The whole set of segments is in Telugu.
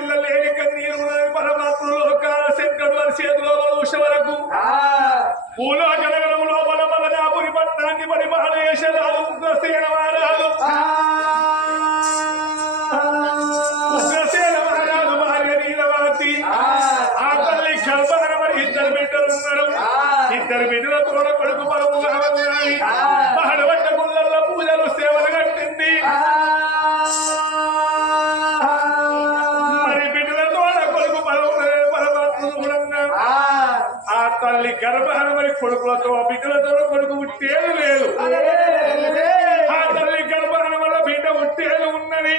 పిల్లలు లేని కన్నీరు పరమాత్మ లోకాల శంకరు వారి చేతిలో ఉష వరకు పూలో గనగనము లోపల బలనాపురి పట్టణాన్ని పరిమాణ చేసేలాదు ఉగ్రసేన మహారాజు భార్య నీలవతి ఆ తల్లి కల్పన మరి ఇద్దరు బిడ్డలు ఉన్నారు. ఇద్దరు బిడ్డల తోడ కొడుకు పరముగా ఉన్నాయి. మహడవట్ట గుళ్ళల్లో పూజలు సేవలు కట్టింది. మరి బిడ్డల తోడ కొడుకు పరమాత్మ ఆ తల్లి గర్భాన మరి కొడుకులతో బిడ్డలతో కొడుకు ఉట్టేది లేదు. ఆ తల్లి గర్భాన వల్ల బిడ్డ ఉట్టేది ఉన్నది.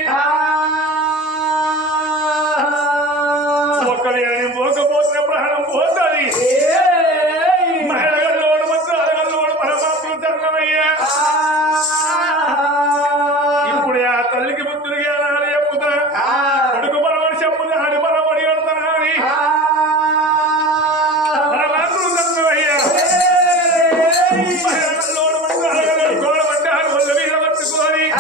ఒక్కడి మోకపోతే ప్రాణం పోతుంది. మహిళగల్లోడు మంత్రాలగల్లోడు పరమాత్మ జన్మయ్యా. ఇప్పుడు ఆ తల్లికి బుద్ధుడిగా నాడు చెప్పుతా కొడుకు పరమని చెప్పుదా అని పరమడి కడతానా అని పరమాత్మ జన్మయ్యా. మహిళగల్లోడు మంత్రాలగల్లోడు గోడ పడ్డాడు వల్ల మీద పట్టుకొని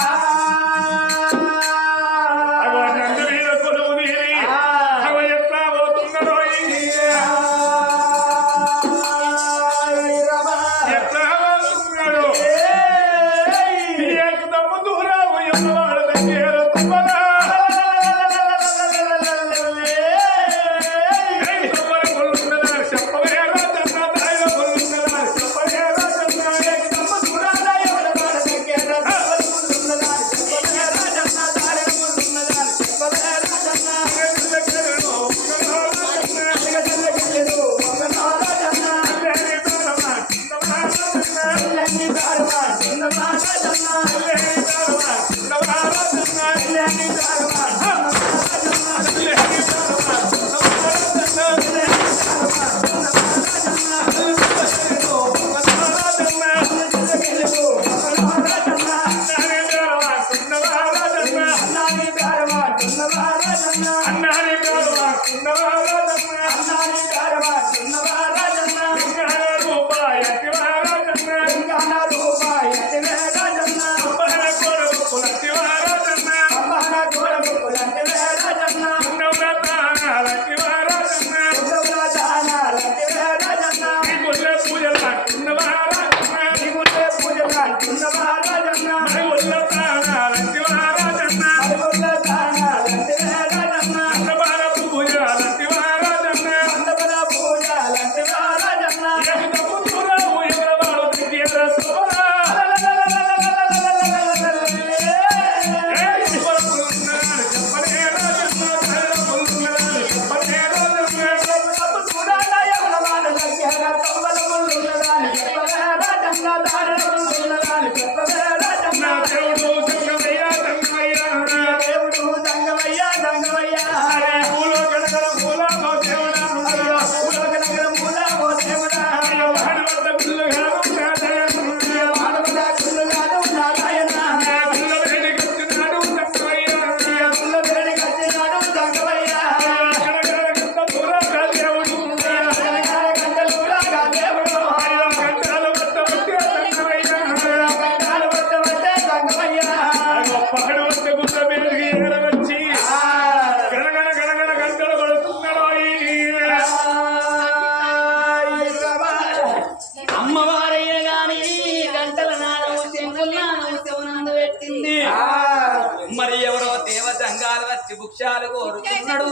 మరి ఎవరో దేవతంగాలు వచ్చి భుక్షాలు కోరుతున్నాడు.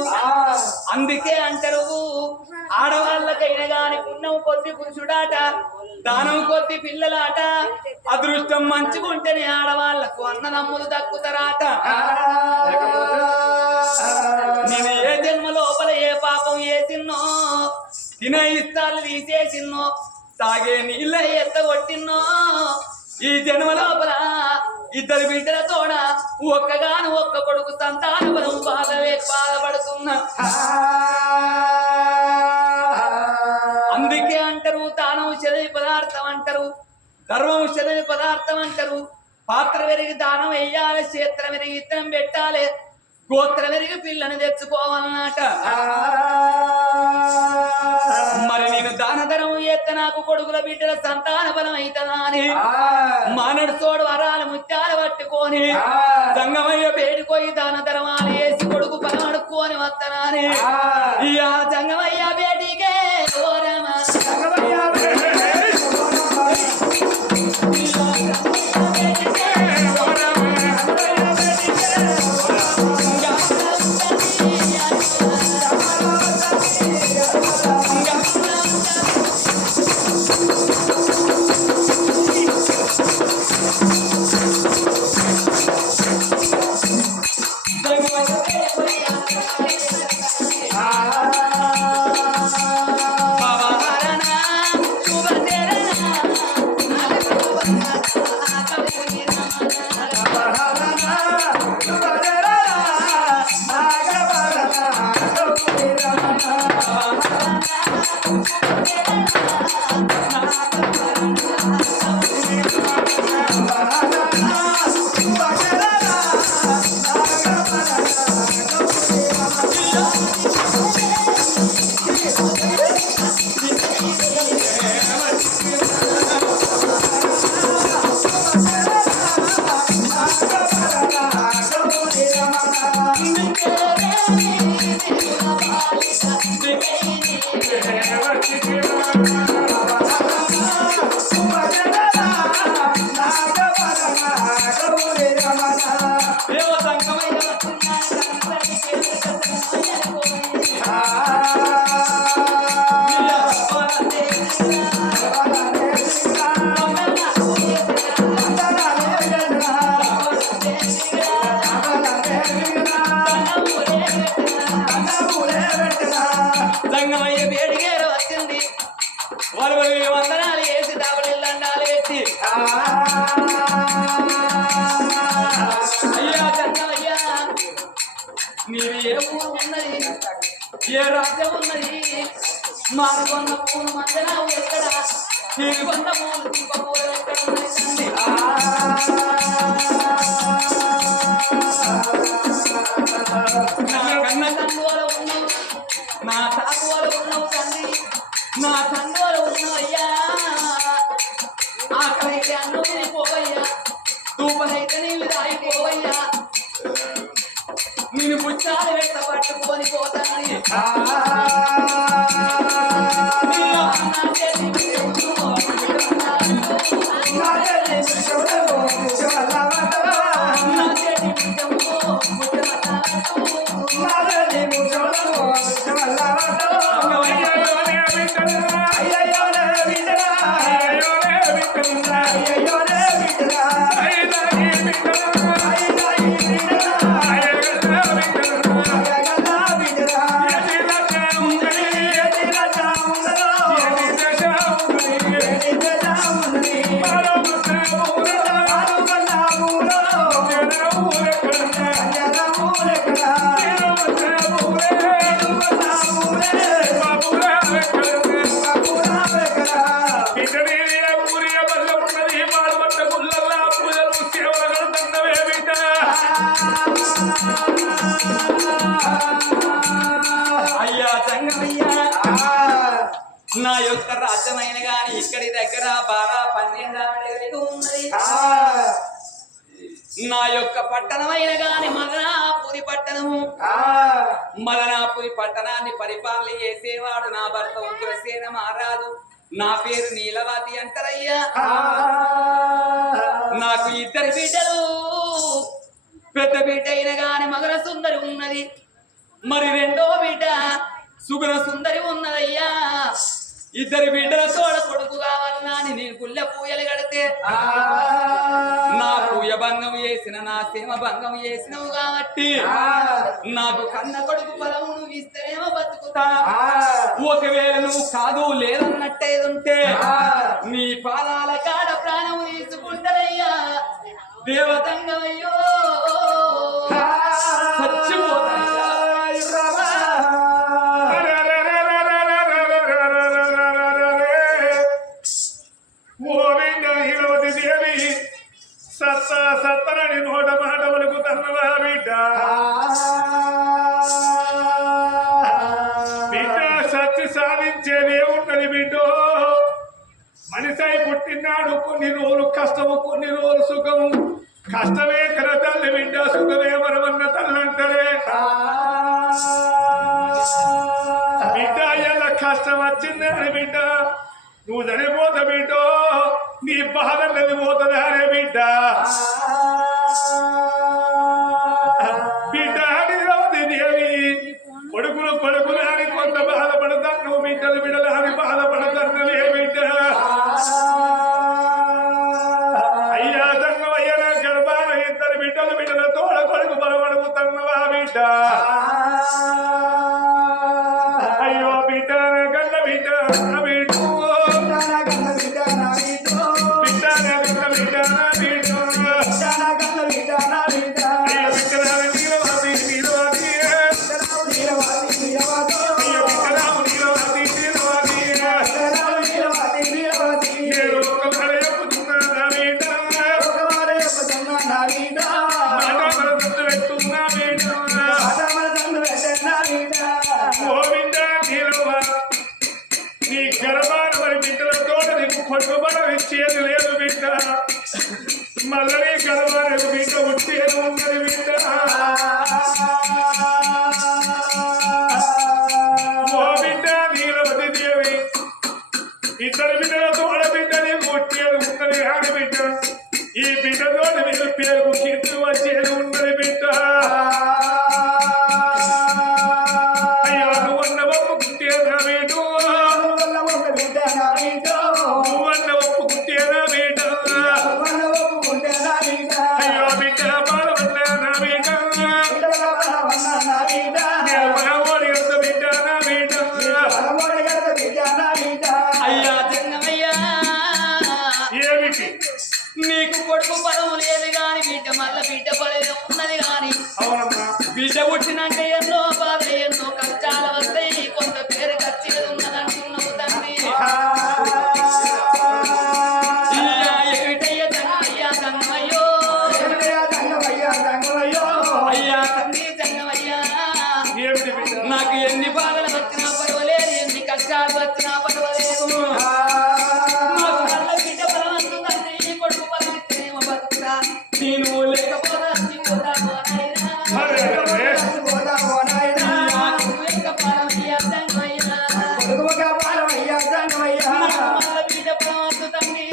అందుకే అంటారు ఆడవాళ్ళకైనా గాని పుణ్యం కొద్ది పురుషుడాట, దానం కొద్ది పిల్లలాట, అదృష్టం మంచుకుంటేనే ఆడవాళ్లకు అన్నదమ్ములు దక్కుతారాట. నేను ఏ జన్మ లోపల ఏ పాపం చేసిన్నో, తినే ఇష్టాలు తీసేసిన్నో, తాగే నీళ్ళ ఎత్తగొట్టిన్నో, ఈ జన్మ లోపల ఇద్దరు బిడ్డలతోడ ఒక్కగాను ఒక్క కొడుకు సంతాన బలం బాధపడుతున్నా. అందుకే అంటారు దానం శరీర పదార్థం అంటారు, ధర్మం శరీర పదార్థం అంటారు. పాత్ర పెరిగి దానం వెయ్యాలి, క్షేత్రం పెరిగి ఇత్తనం పెట్టాలి, గోత్రం పెరిగి పిల్లని తెచ్చుకోవాలన్నట. మరి నేను దాన ధర్మం చేస్తే నాకు కొడుకుల బిడ్డల సంతాన బలం అవుతుందా అని మానడు తోడు వరాలు ముత్యాలు పట్టుకొని సంగమయ్య పేడుకోయి దాన ధర్మాలు వేసి కొడుకు పరమడుకో పట్టుకొని వస్తానని ఇక జంగమయ్య బేటికే ఓరమా జంగమయ్య బేడిగేరు వచ్చింది వాళ్ళు వందనాలు వేసి దాబడిల్లండాలు పెట్టి అయ్యా జంగమయ్య మీరు ఏ ఊరు ఉన్నది ఏ రాజ్యం ఉన్నది మాకు కొన్న పూలు మందరావు ఎక్కడ మీరు కొన్న పూలు దీపపూలు ఎక్కడ ఉన్నది నా కన్న తండ్రులు ఉన్నావు నా తాకువలు ఉన్నావు తండ్రి నా తండ్రులు ఉన్నావయ్యా ఆకలైతే అన్నం తినిపోవయ్యా తూపనైతే నీళ్ళు తాగిపోవయ్యా నేను పుచ్చాలు పెట్ట పట్టుకొని పోతానని అయ్యా జంగమయ్య నా యొక్క రాజ్యమైన గాని ఇక్కడి దగ్గర 12 ఉన్నది నా యొక్క పట్టణమైన గాని మదనాపురి పట్టణము మదనాపురి పట్టణాన్ని పరిపాలన చేసేవాడు నా భర్త ఉగ్రసేన మహారాజు నా పేరు నీలవతి అంటారయ్యా నాకు 2 బిడ్డలు పెద్ద బిడ్డ అయిన గాని మగర సుందరి ఉన్నది మరి రెండో బిడ్డ సుగుణ సుందరి ఉన్నదయ్యా 2 బిడ్డల తోడ కొడుకు కావాలన్నా నేను గుళ్ళ పూయలు కడితే నా పూయ భంగం చేసిన నా సేమ భంగం చేసినవు కాబట్టి నాకు కన్న కొడుకు బలము నువ్వు ఇస్తేనేమో బతుకుతా ఒకవేళ నువ్వు కాదు లేదన్నట్టేదుంటే నీ పాదాల కాడ ప్రాణము తీసుకుంటారయ్యా దేవతంగమయ్యో సత్తనని నోట మాట వరకు తన్నవా బిడ్డ బిడ్డ సత్య సాధించేదే ఉన్నది బిడ్డో మనిషి పుట్టినాడు కొన్ని రోజులు కష్టము కొన్ని రోజులు సుఖము కష్టమే కర తల్లి బిడ్డ సుఖమే మరమన్న తల్లంటారే బాధ నది పోతుందా రే బిడ్డ బిడ్డ నీరవతి దేవి కొడుకులు అని కొంత బాధపడతాను బిడ్డలు అని బాధపడతాను ఏ బిడ్డ అయ్యా తన్నవయ్య నా గర్భాన ఇద్దరు బిడ్డల తోడ కొడుకు బలపడుతున్నవా బిడ్డ అయ్యో బిడ్డ గన్న బిడ్డ బిడ్డ నీ గర్భాన మరి బిడ్డలతో నీకు కొట్టుబడి ఇచ్చేది లేదు బిడ్డ మళ్ళీ నీ గర్భాన బిడ్డ ఉట్టేది ఉన్నది బిడ్డ ఓ బిడ్డ నీలవతి దేవి ఇద్దరు బిడ్డలతో బిడ్డ నీకు ఉట్టేది ఉన్నది కానీ బిడ్డ ఈ బిడ్డతో మీరు పేరుకు కీర్తి వచ్చేది ఉన్నది బిడ్డ అయ్యో నువ్వు అన్న ఒప్పు కుట్టేదా బిడ్డ నువ్వన్న ఒప్పు కుట్టేదా బిడ్డ అయ్యో బిడ్డ బాలవన్నా నా బిడ్డ నేను మనవోడి ఎంత బిడ్డ నా బిడ్డ అయ్యా చిన్నమయ్యా ఏమిటి నీకు కొడుకు బలం లేదు గాని బిడ్డ మళ్ళా బిడ్డ బలం ఉన్నది గాని అవునమ్మా బిడ్డ పుట్టినాక ఎన్నో బాధ ఎన్నో కష్టాలు వస్తాయి కొంత పేరు ఖర్చుగా ఉన్నదంటున్నావు తండ్రి ఏమిటయ్యా తంగమయ్యో అయ్యా తండ్రి తంగమయ్యా ఏమిటి బిడ్డ నాకు ఎన్ని బాధలు వచ్చినా పర్వాలేదు ఎన్ని కష్టాలు వచ్చినా పర్వాలేదు నాకు మళ్ళా బిడ్డ బలం వస్తుందండి కొడుకు బలం ఇస్తేనేమో బతుకుతా నేను లేకపోతే చచ్చిపోతాను నాయనా. అరే అరే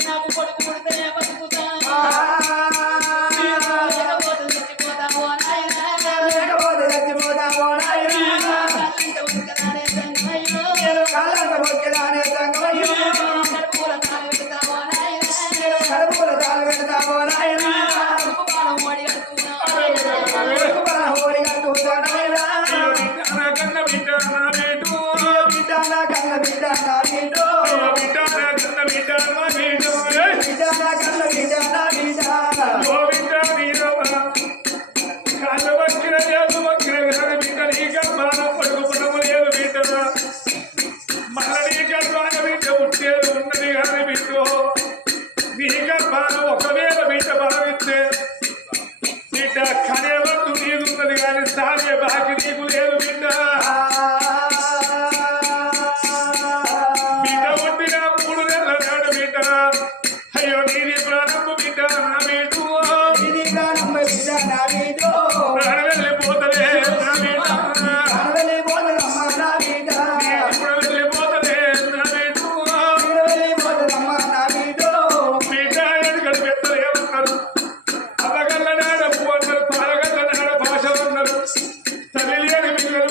నాకు కొడుకు పుడితేనే బతుకుతా చచ్చిపోతాము కన్న బిడ్డ నా బిడ్డ బిడ్డ కన్న బిడ్డ నా బిడ్డ గోవింద నీరవ కాళ్ళ వక్కిన లేదు వక్కిన బిడ్డ నీ గర్భాన కొడుకు పుట్టము లేదు బిడ్డ మళ్ళీ నీ గర్భాన బిడ్డ పుట్టేది ఉన్నది కానీ బిడ్డ నీ గర్భాన ఒకవేళ బిడ్డ బలమిస్తే బిడ్డ కనేవంతు నీకున్నది కానీ సాగే బాకి నీకు లేదు బిడ్డ బిడ్డ పుట్టిన 3 నెలల నాడు బిడ్డ అయ్యో నీది ప్రాణము బిడ్డ నా బిడ్డ ప్రాణ వెళ్ళిపోతలే నా బిడ్డ ఇప్పుడు వెళ్ళిపోతలే నా బిడ్డ బిడ్డ ఎడుకలు పెద్దలు ఏమన్నారు అవ్వగల్ల నాడ పువ్వు అన్నారు పాలగల్ల నాడ భాష అన్నారు తల్లి లేని పిల్లలు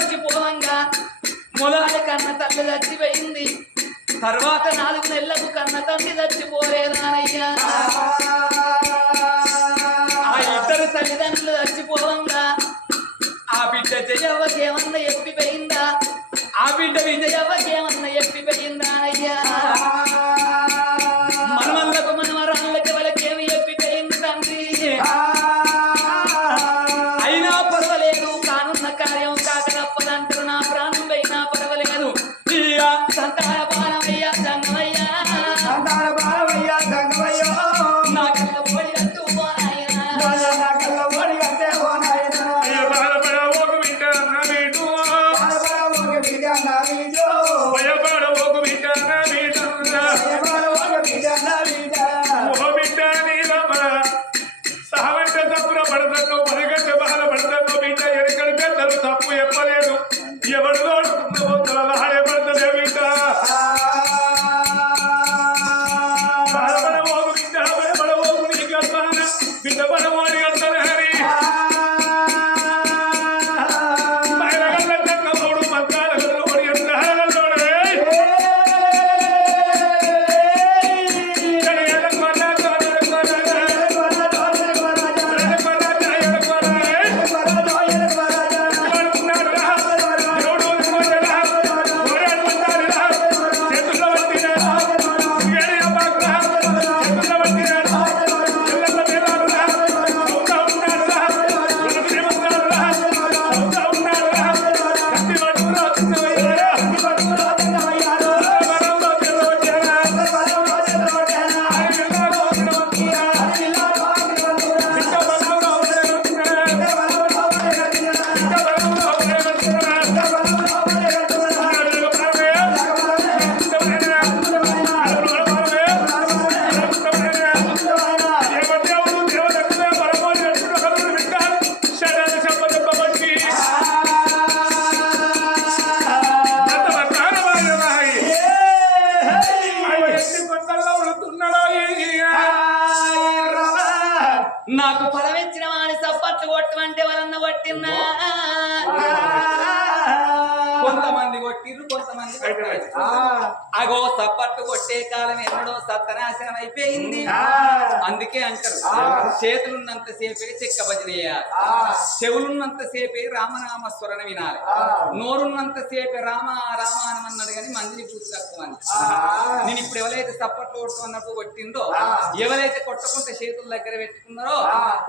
చచ్చిపోవంగా మొదటి కన్న తల్లి చచ్చిపోయింది. తర్వాత 4 నెలలకు కన్న తండ్రి చచ్చిపోలేదానయ్యా. ఆ ఇద్దరు తల్లిదండ్రులు చచ్చిపోవంగా ఆ బిడ్డ జయవ్వకేమన్నా ఎప్పిపోయిందా? ఆ బిడ్డ విజయవ్వకేమన్నా ఎప్పిపోయిందా అయ్యా? మనవళ్ళకు మనవరాళ్ళకి వాళ్ళకేమి ఎప్పిపోయింది తండ్రి. అయినా పర్వాలేదు, కానున్న కార్యం కాక తప్పదంటారు. నా ప్రాణం పోయినా పర్వాలేదు. సంతాన బాణమయ్యా సంగమయ్యా, నా కళ్ళ ఓడి అంటూ పోనాయనా. తప్పు చెప్పలేదు. ఎవడు హాడే పడతలే బిడ్డ. బలపడబోకు బిడ్డ, భయపడబోకు నీ గర్భాన బిడ్డ పడబోని అంటారు హరి. బయలగల్ల తగ్గబోడు మంత్రాల ఓడి అంటాడే. నాకు ఫలమిచ్చిన వాడి సప్పట్లు కొట్టమంటే వాళ్ళన్న కొట్టిందా? కొంతమంది కొట్టిర్రు, కొంతమంది అగో సప్పట్లు కొట్టే కాలం ఎన్నడో సత్తనాశనం అయిపోయింది. అందుకే అంటారు చేతులున్నంత సేపే చెక్క భజన చేయాలి, చెవులున్నంత సేపే రామనామ స్మరణ వినాలి, నోరున్నంత సేపే రామ రామానం అన్నాడు కానీ మందిని పూర్తి తక్కువ అని. నేను ఇప్పుడు ఎవరైతే సప్పట్లు కొట్టుకున్నప్పుడు కొట్టిందో, ఎవరైతే కొట్టకుండా చేతుల దగ్గర పెట్టుకున్నారో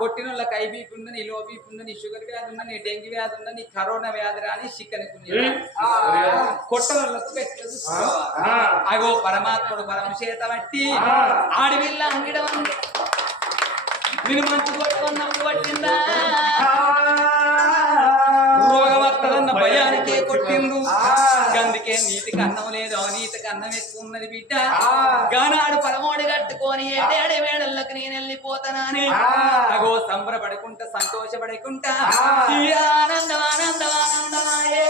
కొట్టిన వాళ్ళకి ఐబీపీ ఉందని, లో బీపీ ఉందని, షుగర్ వ్యాధి ఉందని, డెంగ్యూ వ్యాధి ఉందని, కరోనా వ్యాధి రాని చిక్కని కొట్టలకు పెట్టదు. అగో పరమాత్ముడు పరమచేత బట్టి ఆడివిల్ల అంగిడం నేను మంచు కొట్టమన్నప్పుడు పట్టిందా? రోగవత్తదన్న భయానికే కొట్టిండు. అందుకే నీతికి అన్నం లేదు, అవినీతికి అన్నం ఎక్కువ ఉన్నది బిడ్డ. గానాడు పరమోడి కట్టుకొని ఏడేడే వేడళ్ళకి నేను వెళ్ళిపోతానని అగో సంబరపడుకుంటా సంతోషపడుకుంటా ఆనందం ఆనందం ఆనందమాయే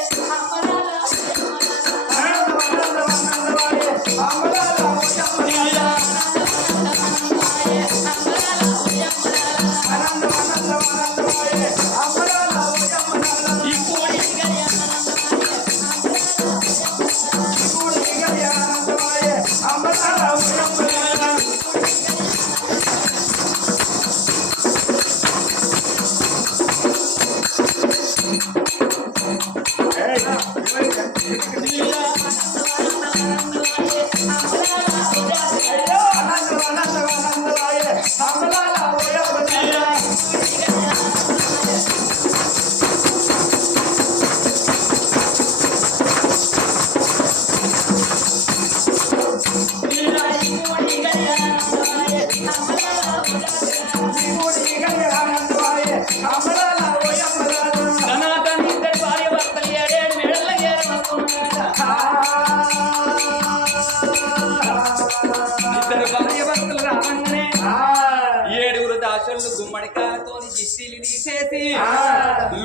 గుమ్మడికాయతో జిస్టీలు తీసేసి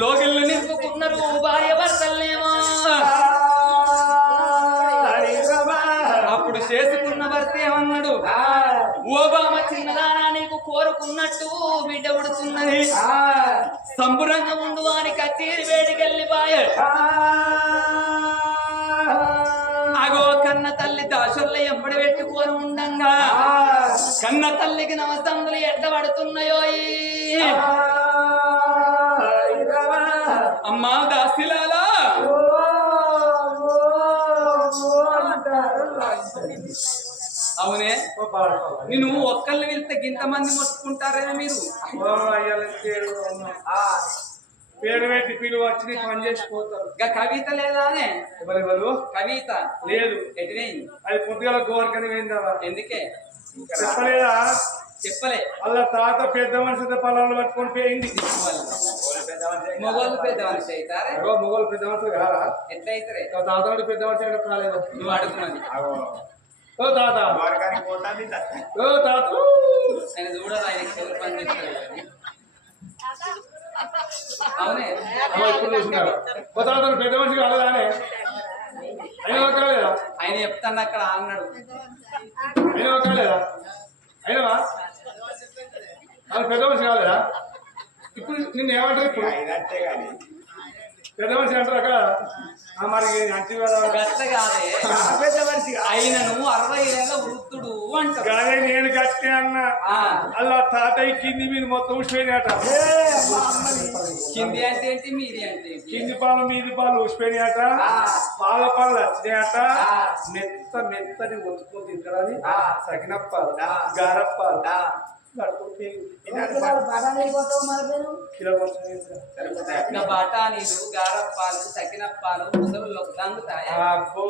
లోగిళ్ళు నింపుకున్నారు భార్య భర్తలనేమో. అప్పుడు చేసుకున్న భర్త ఏమన్నాడు, ఓ బామ చిన్నదానా నీకు కోరుకున్నట్టు బిడ్డ ఉడుతున్నది, సంబురంగా ఉండు అని కచేరి వేడికెళ్ళిపాయ అగో కన్న తల్లి దాసుల ఎంబడి పెట్టుకొని ఉండంగా కన్న తల్లికి నమస్తందులు ఎట్ట పడుతున్నాయో అమ్మా దాసిలాలా అవునే నేను ఒక్కళ్ళు వెళ్తే గింతమంది మొత్తుకుంటారేమో మీరు పేరు పెట్టి పిలువ వచ్చి పని చేసిపోతారు. ఇంకా కవిత లేదానే ఎవరెవరు కవిత లేదు ఎటువైంది అది పొద్దుగల గోవర్కని పోయిందా ఎందుకే చెప్పలేదా చెప్పలే వాళ్ళ తాత పెద్ద మనిషి పొలాలు పట్టుకొని పోయింది. మొగోళ్ళు పెద్ద మనిషి అవుతారే మొగోళ్ళు పెద్ద మనిషి కాదా ఎట్లయితే తాత పెద్ద మనిషి అయినా కాలేదు. నువ్వు అడుగుతున్నది ఓ తాత ఓ తాత ఆయన చూడాలి ఆయన చెవులు పని చేస్తాడు. అవునే ఇప్పుడు చూసినారు ఓ తాత పెద్ద మనిషి కాలేదానే అయినా కాలేదా ఆయన చెప్తాను అక్కడ అన్నాడు అయినా కాలేదా అయినవా వాళ్ళు పెద్ద మనిషి కాలేదా ఇప్పుడు నిన్ను ఏమంటారు ఇప్పుడు పెద్ద మనిషి అంటారు అక్కడ మరి అంటి గట్ల కాదే పెద్ద మనిషి ఆయనను 60 ఏళ్ళ వృద్ధుడు అంటారు. కాదే నేను గట్టి అన్న అలా తాతయ్య కింది మీద మొత్తం ఊసిపోయినాట. కింది అంటే ఏంటి మీది అంటే కింది పాలు మీది పాలు ఊసిపోయినాయట. పాల పాలు వచ్చినాయట. మెత్తని ఒత్తుకొని తింటారని సకినప్పాలు గారప్పాలు బఠానీలు గారప్పాలు సకినప్పాలు ముసలు దంగుతాయి. అబ్బో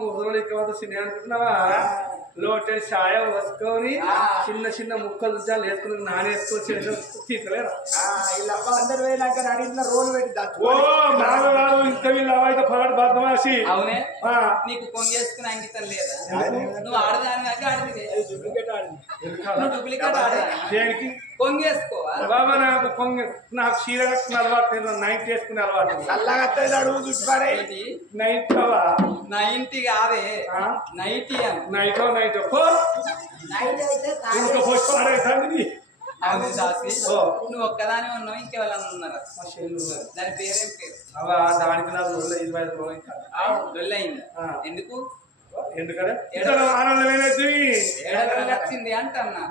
ముసలు ఇక్కడ సిని అనుకుంటున్నావా లోటే ఛాయ వసుకొని చిన్న చిన్న ముక్కలు చాలు వేసుకుని నానేసుకొని తీసలేరా అందరు పోయినాక అడిగిన రోడ్డు పెట్టి ఓ నాలుగు ఇంత వీళ్ళు అవైతే పగడు బద్దమాసి. అవునే నీకు కొంగేసుకుని అంకితం లేదా నువ్వు ఆడదాని దాకా ఆడితే డూప్లికేట్ ఆడింది నువ్వు డూప్లికేట్ ఆడదానికి కొంగేసుకోవా బాబా నాకు నాకు చీర కట్టుకుని అలవాటు నైట్ చేసుకునే అలవాటు చల్లగా అడుగు చుట్టుపడే నైట్ 90 కాదే నైట్ నైట్ నైట్ ఇంకా ఫస్ట్ ఆడేది. అవును దాసి నువ్వు ఒక్కదాని ఉన్నావు ఇంకెవరన్నా ఉన్నారా దాని పేరేం పేరు దానికి నాకు 25 రోజులు దొల్లయింది ఎందుకు ఎందుకంటే ఆనందమైనది వచ్చింది అంటన్నా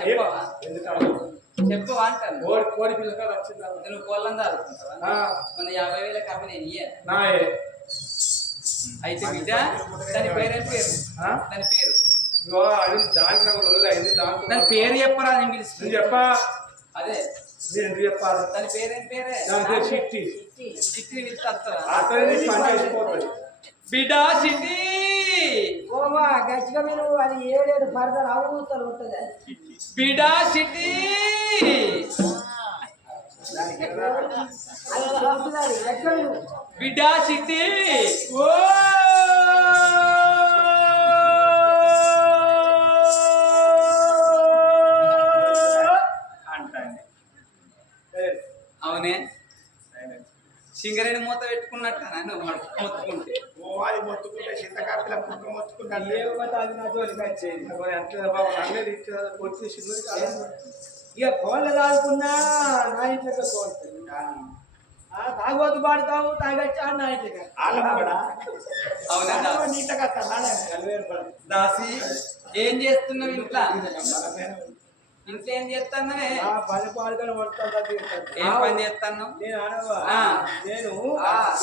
చెప్పవా చెప్పవా అంటాను కోడి పిల్లకాడ వచ్చింది నువ్వు కోళ్ళని చదువుకుంటావా మన 50,000 కంపెనీ అయితే బిడ్డ దాని పేరేం పేరు దాని పేరు దానికి నాకు రోజులు అయింది దాని పేరు చెప్పరా నేను పిలుస్తుంది చెప్పా అదే ఎందుకు చెప్పాలి దాని పేరేం పేరే చిట్టి చిట్టి పిలుస్తావా అతని పని అయిపోతుంది బిడ్డ చిట్టి ఓమా గచ్చిగా మీరు అది 7 ఫర్దర్ అవుతారు ఉంటుంది బిడ్డ చిట్టి బిడ్డ చిట్టి ఓ అవునే సింగరేణి మూత పెట్టుకున్నట్ట మొత్తుకుంటే అది మొత్తుకుంటే చింతకాపిల ముక్క మొత్తుకుంటాను అది నా జోలికి వచ్చేది ఇక కోళ్ళ తాగుకున్నా నా ఇంట్లోకి కోల్తుంది తాగోతు పాడతావు తాగచ్చా నా ఇంట్లోకి అవునా దాసి ఏం చేస్తున్నావు ఇంట్లో ఇంట్లో ఏం చేస్తున్నావే పని పాడుకొని ఏం పని చేస్తాను నేను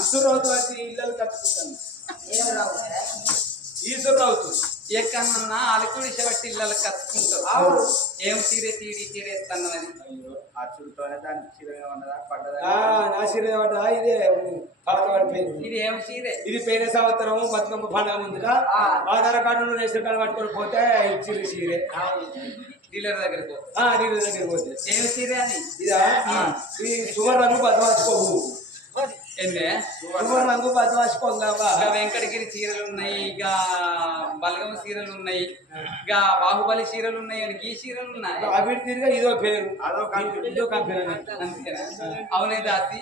ఇసురావుతు వచ్చి ఇళ్ళలు కట్టుకుంటాను ఈశ్వరరావు ఎక్కడన్నా అలుకుడి బట్టి ఇళ్ళకి కట్టుకుంటావు ఏం చీర ఎత్తున్నావని నా చీర ఇదే ఇది ఏం చీరే ఇది పేరే సంవత్సరం బతుకమ్మ పండుగ ముందుగా ఆధార్ కార్డు రేషన్ కార్డు పట్టుకొని పోతే ఇచ్చి చీరే డీలర్ దగ్గరికి డీలర్ దగ్గరికి పోతే ఏమి చీరే అని ఇదా ఈ షుగర్ రంగు బతమార్చుకోవు ఏందే నువ్వు రంగు బద్వాసిపోందావా ఇక వెంకటగిరి చీరలు ఉన్నాయి, ఇక బలగం చీరలు ఉన్నాయి, ఇక బాహుబలి చీరలు ఉన్నాయి, అని ఈ చీరలు ఉన్నాయి. అవి తిరిగా ఇదో పేరు ఇదో కంపెనీ అంతేనా? అవునే దాసి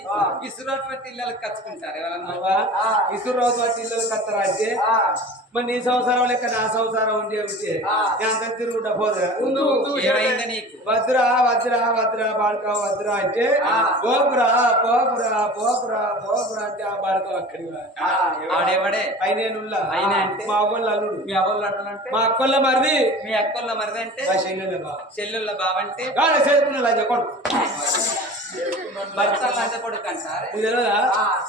ఇసురోటువంటి ఇళ్ళకి కచ్చుకుంటారు ఎవరన్నా? ఇసురోజు వాటి ఇల్లు కత్తరా అంటే మరి నీ సంవత్సరం లెక్క నా సంవత్సరం ఉండే ఉంటే అంత తిరుగుంటా పోదురా ఏమైందా నీకు? వద్దురా వద్దురా వద్దురా బాడుక వద్దురా అంటే పోకురా పోకురా పోకురా పోకురా అంటే ఆ బాడుక అక్కడి ఆడేవాడే అయినేనుల్లా అయినా అంటే మా అవ్వల అల్లుడు మీ అవ్వళ్ళు అంటే మా అక్కల మరిది మీ అక్కళ్ళ మరిది అంటే మా చెల్లెల బావ చెల్లెళ్ళ బావంటే చేసుకున్న చెప్పండి భర్త లంచ కొడుకు అంటారు. తెలియదా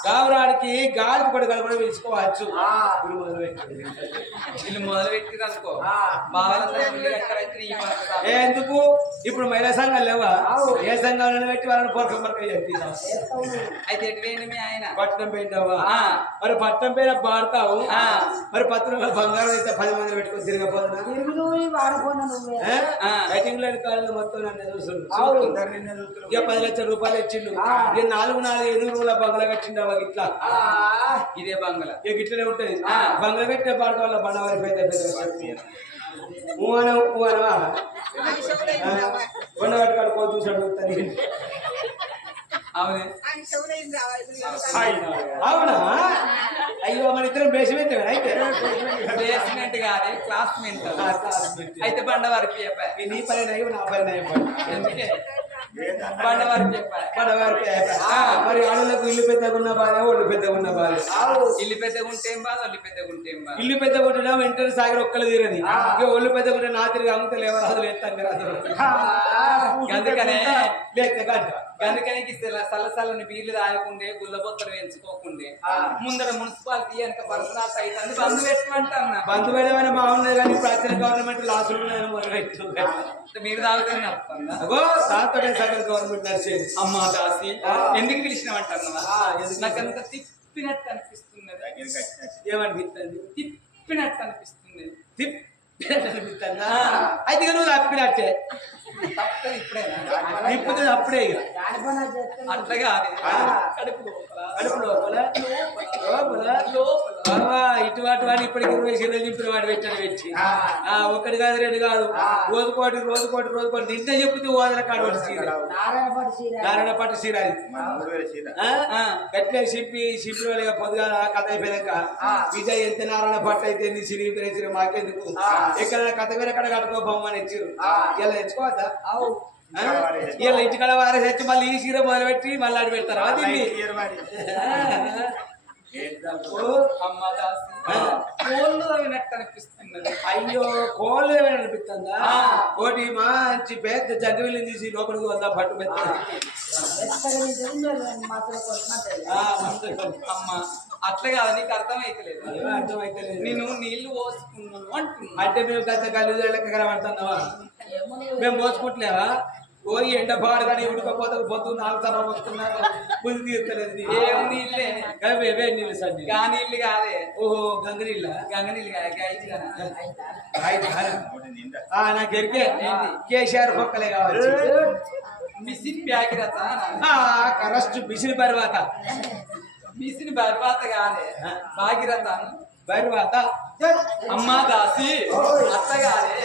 గావరాడికి గాలికి పడి కలపడం పిలుచుకోవచ్చు వీళ్ళు మొదలు పెట్టిరు అనుకో బావాలందరూ ఎందుకు ఇప్పుడు మహిళా సంఘాలు లేవా? ఏ సంఘాలను పెట్టి వాళ్ళని పొరక పొరక అయితే ఎటువేండి మీ ఆయన పట్నం పోయింటావా? మరి పట్నం పైన పాడతావు మరి పత్రంలో బంగారం అయితే 10 మంది పెట్టుకొని తిరగపోతున్నా బయటింగ్ లేని కాలంలో మొత్తం నన్ను చూస్తున్నారు. ఇక 10 లక్షల రూపాయలు ఇచ్చిండు. ఇక 4 రూపాయల బంగ్లా కట్టిండవా ఇట్లా ఇదే బంగ్లా ఇక ఇట్లనే ఉంటది. బంగ్లా కట్టిన పాడక వల్ల బండవారి బండ కట్టుకో చూసాడు. అవునే అవునా? అయ్యో మన ఇద్దరం బేస్మెంట్ అయితే బేస్మెంట్ కాదు క్లాస్మేట్. అయితే బండవారి నీ పని నయం నా పని నయం ఎందుకే బండవారి మరి ఆడలకు ఇల్లు పెద్దగా ఉన్న బాధ ఒళ్ళు పెద్దగా ఉన్న బాధ. ఇల్లు పెద్దగా ఉంటే ఏం బాధ, ఒళ్ళు పెద్దగా ఉంటే ఏం బాధ. ఇల్లు పెద్దగా ఉంటున్నా వెంటనే సాగర్ ఒక్కలు తీరని ఇక ఒళ్ళు పెద్దగా ఉంటే నా తిరిగి అమ్ముతలు ఎవరు అసలు ఎత్తాను అందుకనే అందుకనే సల్లసల్లని బీర్లు తాగకుండే గుల్లబొత్తలు వేయించుకోకుండే ముందర మున్సిపాలిటీ వెనక పర్సనల్ అయితే బంధు పెట్టమంటా బంధు పెట్టమని బాగున్నది కానీ ప్రాచీన గవర్నమెంట్ లాసులు మీరు తాగుతానే నడుపుతుందా? సగం గవర్నమెంట్ నడిచేది. అమ్మా దాసి ఎందుకు పిలిచినామంటున్నావా? నాకంత తిప్పినట్టు అనిపిస్తున్నది. ఏమనిపిస్తుంది? తిప్పినట్టు అనిపిస్తుంది. తిప్పినట్టు అనిపిస్తుందా? అయితే నువ్వు తప్పినట్టే తప్పదు. ఇప్పుడేనా తిప్పుతుంది అప్పుడే ఇక అట్లాగా కడుపు లోపల ఇటువంటి వాడు ఇప్పటికి 20 చీరలు నింపిన వాడు పెట్టాడు పెట్టి ఒకటి కాదు 2 కాదు రోజుకోటి నిన్న చెప్తే ఓదల కాడు చీర నారాయణ పట్టు చీర గట్టిగా సింపి వాళ్ళ పొద్దుగా కథ అయిపోయాక విజయ్ ఎంత నారాయణ పట్టు అయితే నీ సిరిగిపోయిన మాకెందుకు ఎక్కడైనా కథ వేరే కడ కట్టుకో బొమ్మని ఇచ్చారు. ఇలా తెచ్చుకోవద్దా? ఇలా ఇంటికాడ వారేసి వచ్చి మళ్ళీ ఈ చీర మొదలు పెట్టి మళ్ళీ ఆడి పెడతారు. అది అయ్యో కోళ్ళు ఏమైనా అనిపిస్తుందా? ఒకటి మంచి పెద్ద జగ్గవిల్ని తీసి లోపలికి వద్దా పట్టు పెద్ద అమ్మ అట్లా కాదు. నీకు అర్థమైతలేదు. అర్థమైతలేదు. నేను నీళ్లు పోసుకున్నాను అంటున్నా. అంటే మేము గత గల్లీకి పడుతున్నావా? మేము పోసుకుంటలేవా? పోయి ఎండ పాడుగానే ఉడకపోతే పొద్దు 4 తరం వస్తున్నారు. బుద్ధి తీర్చలేదు. ఏం నీళ్ళే వేవే నీళ్ళు సార్ గా నీళ్ళు కాదే. ఓహో గంగనీళ్ళ గంగనీళ్ళు నాకు ఎరికే కేసీఆర్ పక్కలే కావచ్చు. మిషన్ బ్యాగిరత కరెస్ట్ మిషన్ బర్వాత మిషన్ బర్వాత కాదే భాగీరథ బర్వాత అమ్మా దాసి అత్తగారే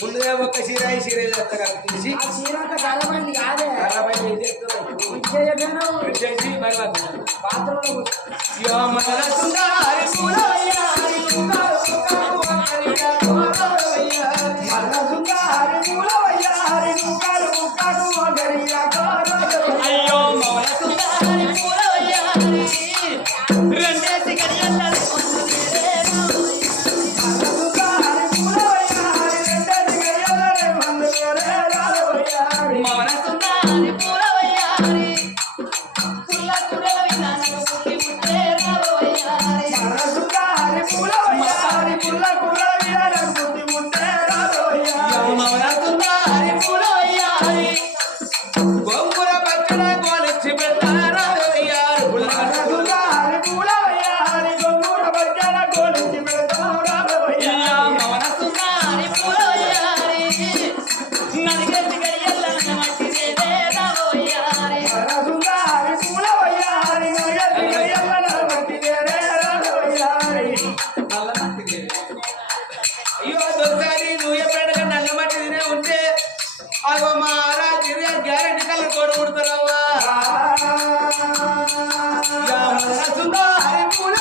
ముందుగా ఒక సిరాయి తీసి చేసి అయ్యో రెండేసి గడియల్ల మౌనసుందారి పూలవయ్యారి పుల్ల కుడల వినానకు పుట్టి పుట్టే రావయ్యారి మౌనసుందారి పూలవయ్యారి పుల్ల కుడల వినానకు పుట్టి పుట్టే రావయ్యారి మౌనసుందారి పూల మారా తిరిగే గ్యారెంటీ కల్లా తోడు కొడతారవ్వా హరి పూల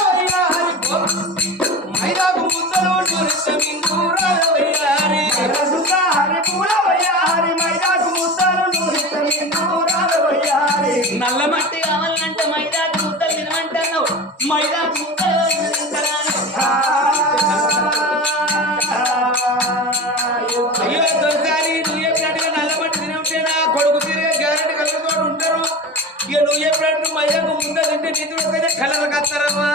మైదాకు ముద్దలు నల్ల మట్టి కావాలంటే మైదాకు ముద్దలు తినమంటాను మైదాకు ముద్దలు తింటారా అయ్యో దొరసారి నువ్వు చెప్పినట్టుగా నల్ల మట్టి తినవుతేనా కొడుకు తిరిగే గ్యారెంటీ కలతో ఉంటారు ఇక నువ్వు చెప్పినట్టు మైదాకు ముద్దలు తింటే నిద్ర కలర్ కత్తారమ్మా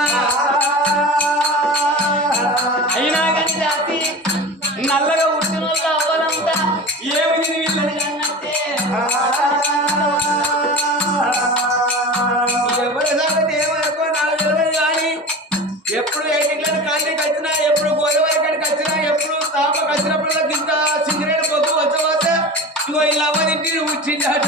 అయినా కానీ రాసి నల్లగా ఉట్టిన వాళ్ళు అవ్వాలంతా ఏమి వీళ్ళని అన్నట్టే ఎవరి సంగతి ఏమనుకో నాకు తెలియదు కానీ ఎప్పుడు ఏటిట్లని కాళ్ళకి వచ్చినా ఎప్పుడు గోదావరి కాడికి వచ్చినా ఎప్పుడు తాపకు వచ్చినప్పుడు ఇంత సింగరేణ పొద్దు వచ్చబోతే ఇగో ఇలా అవ్వదింటి వచ్చిందట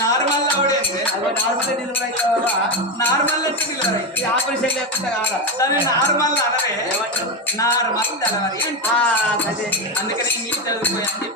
నార్మల్ నార్మల్ ఆపరేషన్ లేకుండా కాదా దాన్ని నార్మల్ అనవే నార్మల్ తెలవాలి అందుకని ఇంగ్లీష్ చదువుకోయాను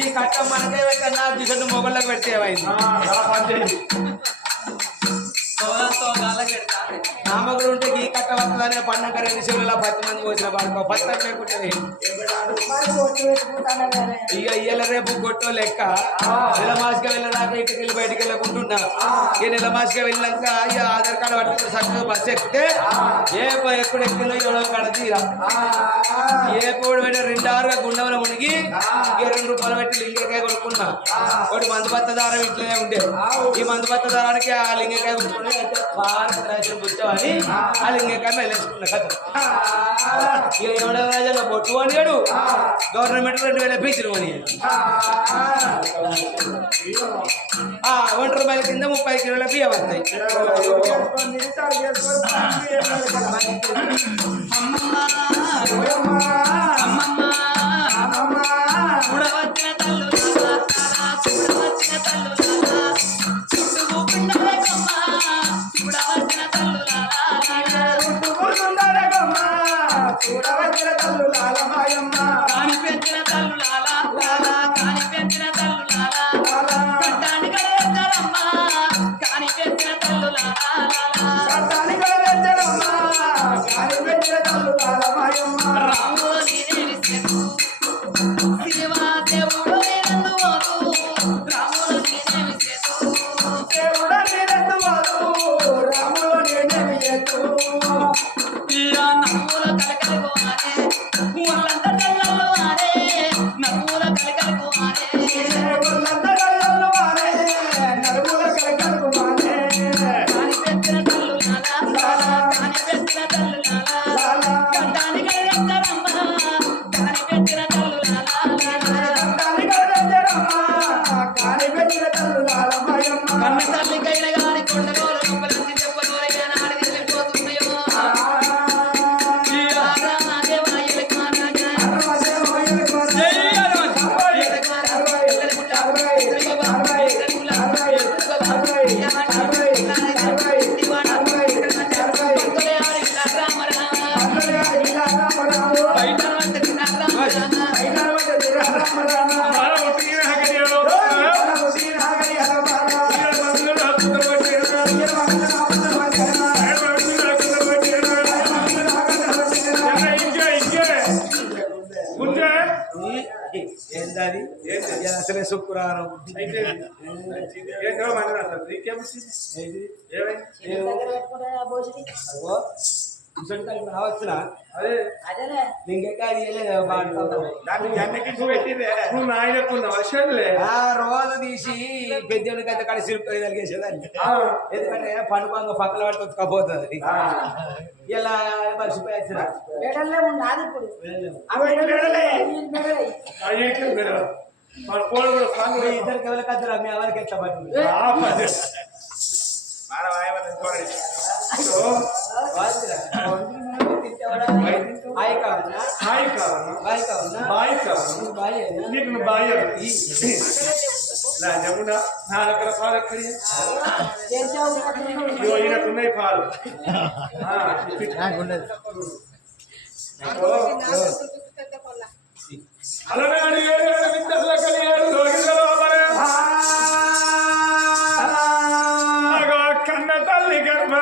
ఈ కట్ట మనకే కన్నా దిశను మొగళ్ళకి పెట్టేవైంది నామగుడు ఉంటే ఈ కట్ట వస్తుందనే పండగ 2 శివుల 10 మంది వచ్చిన పడుకో 10 లేకుంటే ఇక ఇయ్యాల రేపు గొట్టో లెక్క నెల మాసిగా వెళ్ళదాకా ఇంటికి వెళ్ళి బయటికి వెళ్ళకుంటున్నా ఈ నెల మాసిగా వెళ్ళాక ఇక ఆధార్ కార్డు పట్టుకుని చక్కగా బస్సు ఎక్కితే ఎప్పుడు ఎక్కిందో ఎవడో కాడ తీరా ఏ పోడు పెట్టి 2 ఆరుగా గుండెలో మునిగి ఇక 2 రూపాయలు పెట్టి లింగకాయ కొనుక్కున్నా ఒకటి మందు పత్త దారం ఇంట్లోనే ఉండే ఈ మందు పత్త దారానికి ఆ లింగకాయ కొనుక్కుని కూర్చోవని ఆ లింగకాయ వెళ్ళేసుకున్నా కదా ఇక ఎవడో రాజా బొట్టు అనిగాడు గవర్నమెంట్ 2000 ఫీజులు అని 1 రూపాయల కింద 30 కిలోల బియ్యం వస్తాయి ఏంటది అసలే శుక్రవారం రావచ్చునా ఇంకెక్కడి రోజు తీసి పెద్దోడికి అయితే కడ సిరుకు కలిగేసేదాన్ని ఎందుకంటే పండుగ పక్కన పడి కొట్టుకపోతుంది ఇలా మర్చిపోయచ్చురా ఇద్దరికి ఎవరికి వద్దురా మీ ఎవరికి ఎట్లా పట్టింది బాయ్ కావన్నా బాయ్ కావన్నా బాయ్ కావన్నా బాయ్ కావన్నా బాయ్ నీకు బాయ్ జమున నా దగ్గర పాలు ఎక్కడి ఈయనకున్నాయి పాలు అలనాడు ఏడు విద్యల కలిగాడు కన్న తల్లి గర్భ